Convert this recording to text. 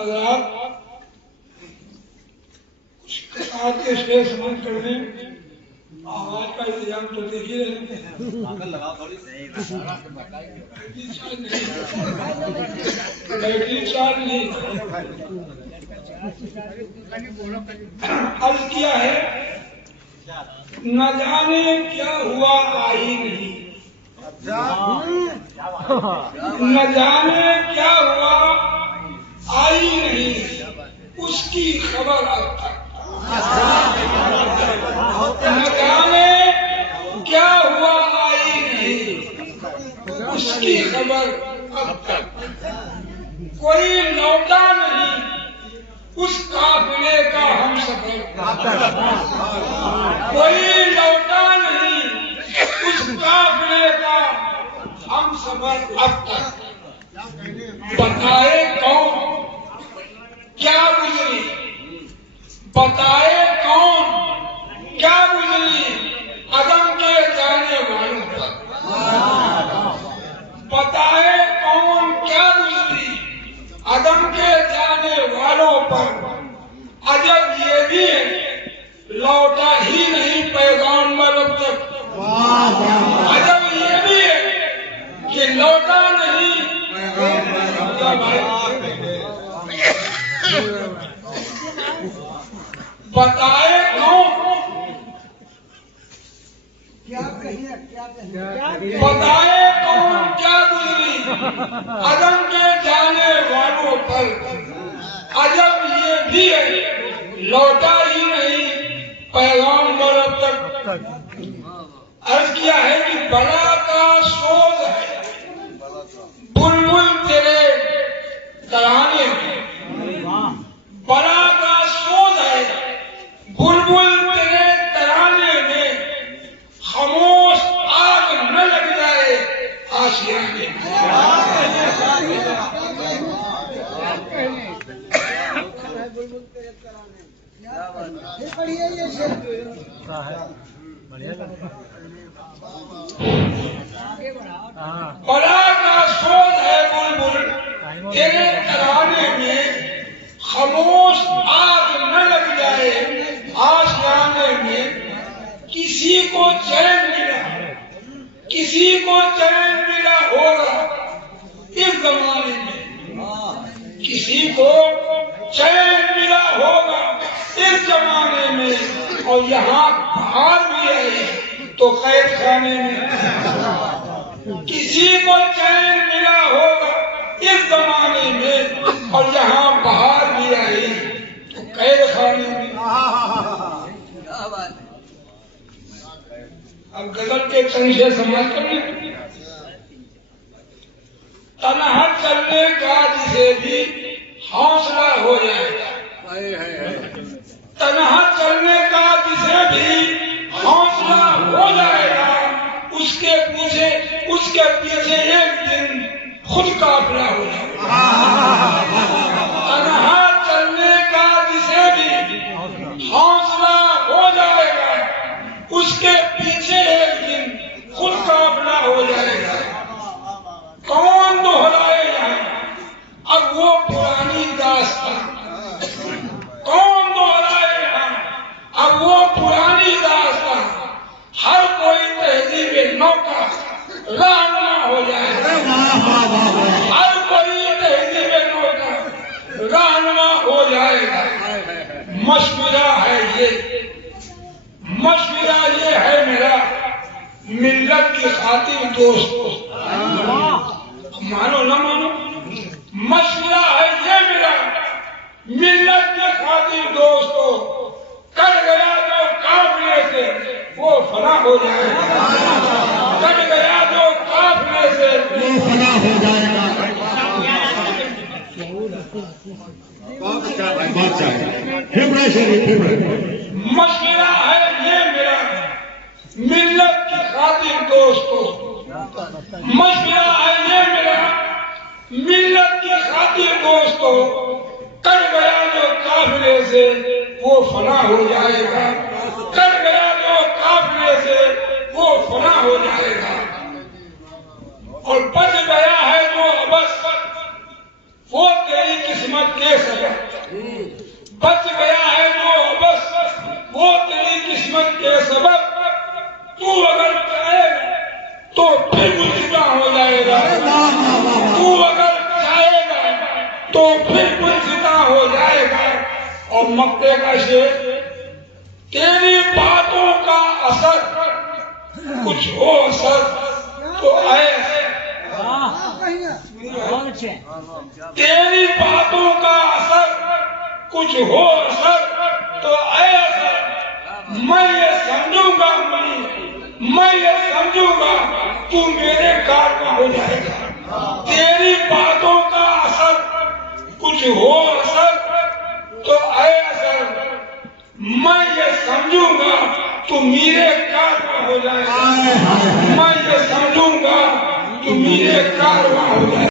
حضرات کچھ قطعات کے شعر سمجھ کر دیں، آواز کا انتظام تو دیکھ ہی رہے ہیں۔ بیٹری چارج نہیں، عرض کیا ہے نہ جانے کیا ہوا آئی نہیں، نہ جانے کیا ہوا آئی نہیں، اس کی خبر اب تک، نہ جانے کیا ہوا آئی نہیں، اس کی خبر اب تک، کوئی لوٹا نہیں اس قافلے کا ہم سفر، کوئی لوٹا نہیں اس قافلے کا ہم سفر اب تک، بتائے کون کیا گزری، بتائے کون کیا گزری عدم کے جانے والوں پر، بتائے کون کیا گزری عدم کے جانے والوں پر، عجب یہ بھی ہے لوٹا ہی نہیں پیغامبر اب تک، عجب یہ بھی ہے کہ لوٹا نہیں بتائے کون بتائے کون کیا گزری عدم کے جانے والوں پر، عجب یہ بھی ہے لوٹا ہی نہیں پیغامبر اب تک۔ عرض کیا ہے کہ بلا کا سوز ہے بلبل تیرے ترانے میں، بلا کا سوز ہے بلبل تیرے ترانے میں، خاموش آگ نہ لگ جائے آشیانے میں۔ بلا کا سوز ہے بلبل تیرے ترانے میں، خاموش آگ نہ لگ جائے آشیانے میں، کسی کو چین ملا کسی کو چین ملا ہوگا اس زمانے میں، کسی کو چین ملا ہوگا اس زمانے میں، اور یہاں بہار بھی ہے تو قید خانے میں، کسی کو چین ملا ہوگا اس زمانے میں، اور یہاں بہار بھی آئی تو قید خانے میں۔ اب غزل کے تنشے سماج کرنے، تنہا چلنے کا جسے بھی حوصلہ ہو جائے گا، تنہا چلنے کا جسے بھی حوصلہ ہو جائے گا، اس کے پیچھے ایک دن خود قافلہ ہو جائے گا، تنہا چلنے کا جسے بھی حوصلہ ہو جائے گا، اس کے پیچھے ایک دن خود قافلہ ہو جائے گا، کون دہرائے یہاں اب وہ پرانی داستان، کون دہرائے یہاں اب وہ پرانی داستان، ہر کوئی تہذیب نو کا رہنما ہو جائے گا، ہر کوئی تہذیب نو کا رہنما ہو جائے گا۔ مشورہ ہے میرا ملت کی خاطر دوستو، مانو نہ مانو، مشورہ ہے یہ میرا ملت کی خاطر دوستو، کر گیا جو قافلے سے وہ فنا ہو جائے گا، کر گیا جو قافلے سے وہ فنا ہو جائے گا۔ مشورہ ہے یہ میرا ملت کی خاطر دوستو، مشورہ ہے یہ میرا ملت کی خاطر دوستو، کر گیا جو قافلے سے وہ فنا ہو جائے گا، کر گیا جو قافلے سے وہ فنا ہو جائے گا، اور بچ گیا ہے جو بس وہ تیری قسمت کے سبب بچ گیا ہے جو بس وہ تیری قسمت کے سبب تو اگر چاہے گا تو پھر گلشدہ ہو جائے گا تو اگر چاہے گا تو پھر گلشدہ ہو جائے گا اور مکے کا شیر تیری باتوں کا اثر کچھ ہو اثر تو ایسے تیری باتوں کا اثر کچھ ہو اثر تو ایسا میں یہ سمجھوں گا میں یہ سمجھوں گا تو میرے کار کا ہو جائے گا تیری باتوں کا اثر کچھ ہو اثر تو ایسا میں یہ سمجھوں گا تو میرے کار کا ہو جائے گا میں یہ سمجھوں گا تو میرے کار کا ہو جائے گا